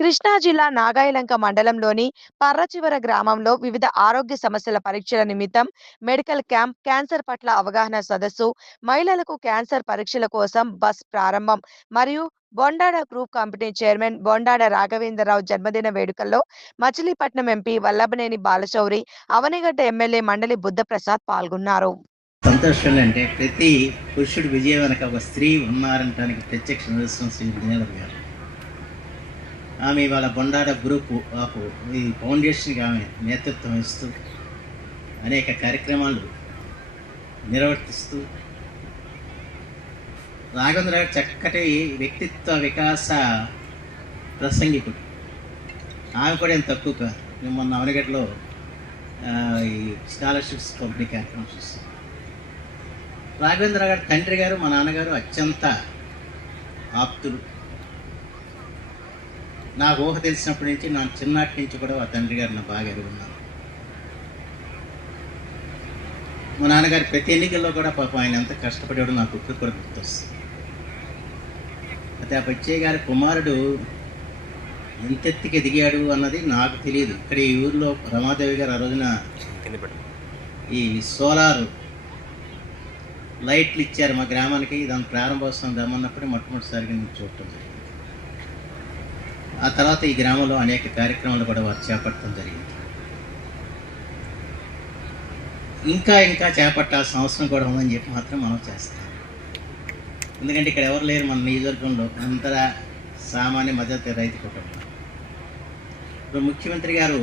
కృష్ణా జిల్లా నాగాయలంక మండలంలోని పర్రచివర గ్రామంలో వివిధ ఆరోగ్య సమస్యల పరీక్షల నిమిత్తం మెడికల్ క్యాంప్ క్యాన్సర్ పట్ల అవగాహన సదస్సు మహిళలకు క్యాన్సర్ పరీక్షల కోసం బస్ ప్రారంభం మరియు Bondada group company chairman Bondada Raghavendra Rao జన్మదిన వేడుకల్లో మచిలీపట్నం ఎంపీ వల్లభనేని బాలచౌరి అవనిగడ్డ ఎమ్మెల్యే మండలి బుద్ధప్రసాద్ పాల్గొన్నారు. సంతోషం అంటే ప్రతి పురుషుడు విజయం వెనక ఒక స్త్రీ ఉన్నారంటానికి ప్రత్యక్ష నిదర్శనం శ్రీ విజయనగర్ గారు. ఆమె ఇవాళ బొండాడ గ్రూప్ ఆకు ఈ ఫౌండేషన్కి ఆమె నేతృత్వం ఇస్తూ అనేక కార్యక్రమాలు నిర్వర్తిస్తూ రాఘవేంద్ర గారు చక్కటి వ్యక్తిత్వ వికాస ప్రసంగికుడు. ఆమె కూడా ఏం తక్కువ కాదు. మేము మొన్న అవనగడ్డలో ఈ స్కాలర్షిప్స్ పంపిణీ కార్యక్రమం చూస్తాం రాఘవేంద్ర గారు తండ్రి గారు మా నాన్నగారు అత్యంత ఆప్తులు. నాకు ఊహ తెలిసినప్పటి నుంచి నా చిన్నటి నుంచి కూడా ఆ తండ్రి గారు నా బాగా ఎరుగున్నాను మా నాన్నగారు ప్రతి ఎన్నికల్లో కూడా పాపం ఆయన ఎంత కష్టపడేవాడు నాకు ఇప్పుడు కూడా గుర్తొస్తుంది. అయితే ఆ బచ్చయ్య గారి కుమారుడు ఎంతెత్తికి ఎదిగాడు అన్నది నాకు తెలియదు. ఇక్కడ ఈ ఊర్లో రమాదేవి గారు ఆ రోజున ఈ సోలార్ లైట్లు ఇచ్చారు మా గ్రామానికి. దాని ప్రారంభోత్సవం రమ్మన్నప్పుడే మొట్టమొదటిసారిగా నేను చూడటం జరిగింది. ఆ తర్వాత ఈ గ్రామంలో అనేక కార్యక్రమాలు కూడా వారు చేపట్టడం జరిగింది. ఇంకా ఇంకా చేపట్టాల్సిన అవసరం కూడా ఉందని చెప్పి మాత్రం మనం చేస్తాం. ఎందుకంటే ఇక్కడ ఎవరు లేరు మన నియోజకవర్గంలో అంతరా సామాన్య మద్దతు రైతు కుటుంబం. ఇప్పుడు ముఖ్యమంత్రి గారు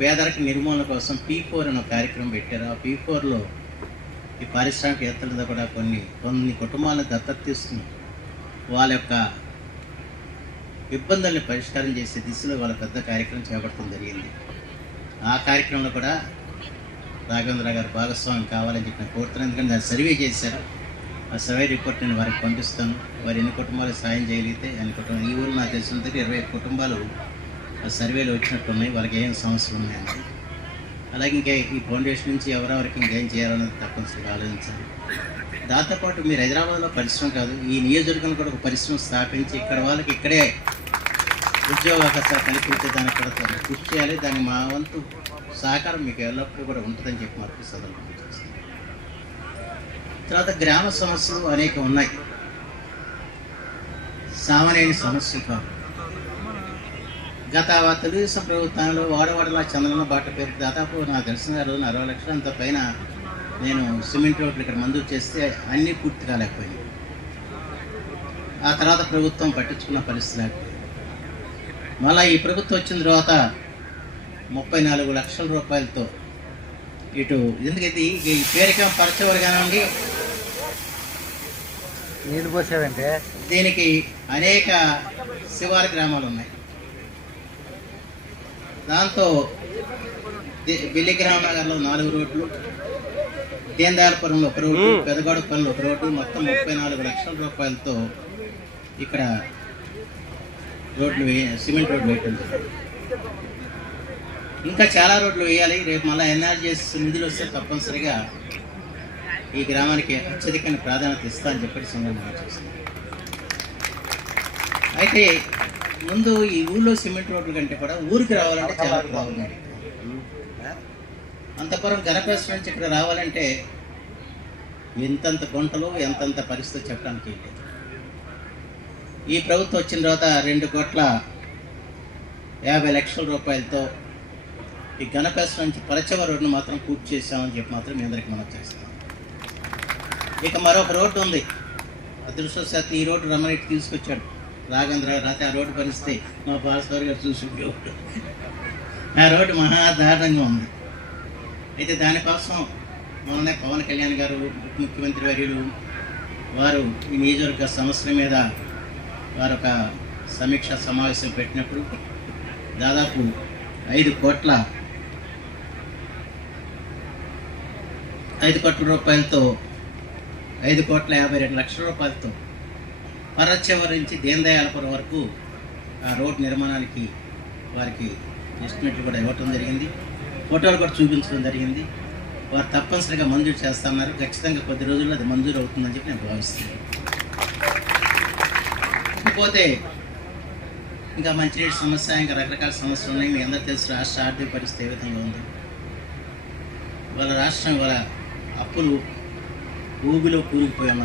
పేదరిక నిర్మూలన కోసం పీ ఫోర్ అనే కార్యక్రమం పెట్టారు. ఆ పీ ఫోర్లో ఈ పారిశ్రామికవేత్తలతో కూడా కొన్ని కొన్ని కుటుంబాలను దత్తత తీసుకుని వాళ్ళ యొక్క ఇబ్బందుల్ని పరిష్కారం చేసే దిశలో వాళ్ళ పెద్ద కార్యక్రమం చేపట్టడం జరిగింది. ఆ కార్యక్రమంలో కూడా రాఘవేంద్ర గారు భాగస్వామ్యం కావాలని చెప్పిన నేను కోరుతున్నాను ఎందుకంటే దాన్ని సర్వే చేశారు ఆ సర్వే రిపోర్ట్ నేను వారికి పంపిస్తాను. వారు ఎన్ని కుటుంబాలు సాయం చేయగలిగితే అన్ని కుటుంబం ఈ ఊరు నాకు తెలిసినందుకు ఇరవై కుటుంబాలు ఆ సర్వేలు వచ్చినట్టు ఉన్నాయి. వాళ్ళకి ఏం సమస్యలు ఉన్నాయని అలాగే ఇంకా ఈ ఫౌండేషన్ నుంచి ఎవరెవరికి ఇంకేం చేయాలన్నది తప్పనిసరిగా ఆలోచించాలి. దాంతోపాటు మీరు హైదరాబాద్లో పరిశ్రమ కాదు ఈ నియోజకవర్గంలో కూడా ఒక పరిశ్రమ స్థాపించి ఇక్కడ వాళ్ళకి ఇక్కడే ఉద్యోగ అవకాశాలు కల్పించే దానికి కూడా కృషి చేయాలి. దాని మా వంతు సహకారం మీకు ఎల్లప్పుడూ కూడా ఉంటుందని చెప్పి మాకు తర్వాత గ్రామ సమస్యలు అనేక ఉన్నాయి. సామాన్య సమస్యలు కాదు. గత తెలుగుదేశం ప్రభుత్వంలో వాడవాడలా చంద్రన బాట పేరు దాదాపు నా తెలిసిన రోజున అరవై లక్షలు అంత పైన నేను సిమెంట్ రోడ్లు ఇక్కడ మంజూరు చేస్తే అన్నీ పూర్తి కాలేకపోయినాయి. ఆ తర్వాత ప్రభుత్వం పట్టించుకున్న పరిస్థితి లేకపోయింది మళ్ళీ ఈ ప్రభుత్వం వచ్చిన తర్వాత ముప్పై నాలుగు లక్షల రూపాయలతో ఇటు ఎందుకంటే ఈ పేరికం పరచవరు కానివ్వండి నీళ్ళు పోసావంటే? దీనికి అనేక శివారు గ్రామాలు ఉన్నాయి. దాంతో బిల్లిగ్రామ నగర్లో నాలుగు రోడ్లు దేందారపురంలో ఒక రోడ్డు పెదగొడపల్లిలో ఒక రోడ్డు మొత్తం ముప్పై నాలుగు లక్షల రూపాయలతో ఇక్కడ రోడ్లు సిమెంట్ రోడ్లు వేయటం. ఇంకా చాలా రోడ్లు వేయాలి రేపు మళ్ళీ ఎన్ఆర్జీఎస్ నిధులు వస్తే తప్పనిసరిగా ఈ గ్రామానికి అత్యధికమైన ప్రాధాన్యత ఇస్తా అని చెప్పి చేస్తున్నాం అయితే ముందు ఈ ఊళ్ళో సిమెంట్ రోడ్ల కంటే కూడా ఊరికి రావాలంటే చాలా ప్రాబ్లం. అంతపురం గణపేశ్వర నుంచి ఇక్కడ రావాలంటే ఎంతంత గుంటలు ఎంతంత పరిస్థితి చెప్పడానికి లేదు ఈ ప్రభుత్వం వచ్చిన తర్వాత రెండు కోట్ల యాభై లక్షల రూపాయలతో ఈ గణపేశ్వర నుంచి పరచవ రోడ్డును మాత్రం పూర్తి చేశామని చెప్పి మాత్రం మీ అందరికి మనం చేస్తాం. ఇక మరొక రోడ్డు ఉంది. అదృష్టవశాత్తు ఈ రోడ్డు రమణికి తీసుకొచ్చాడు. రాఘవేంద్ర రాత్రి ఆ రోడ్డు పరిస్థితి మా పాస్టర్ గారు చూసి ఆ రోడ్డు మహా దారుణంగా ఉంది. అయితే దానికోసం మొన్ననే పవన్ కళ్యాణ్ గారు ముఖ్యమంత్రి వర్యులు వారు ఈ నియోజకవర్గ సమస్యల మీద వారు ఒక సమీక్ష సమావేశం పెట్టినప్పుడు దాదాపు ఐదు కోట్ల ఐదు కోట్ల రూపాయలతో ఐదు కోట్ల యాభై రెండు లక్షల రూపాయలతో పరచివరి నుంచి దీనదయాలపురం వరకు ఆ రోడ్ నిర్మాణానికి వారికి ఎస్టిమేట్లు కూడా ఇవ్వటం జరిగింది. ఫోటోలు కూడా చూపించడం జరిగింది. వారు తప్పనిసరిగా మంజూరు చేస్తున్నారు. ఖచ్చితంగా కొద్ది రోజుల్లో అది మంజూరు అవుతుందని చెప్పి నేను భావిస్తున్నాను. ఇకపోతే ఇంకా మంచినీటి సమస్య ఇంకా రకరకాల సమస్యలు ఉన్నాయి. మీ అందరూ తెలుసు రాష్ట్ర ఆర్థిక పరిస్థితి ఏ విధంగా ఉంది. వాళ్ళ రాష్ట్రం వాళ్ళ అప్పులు ఊబిలో కూలిపోయి ఉన్న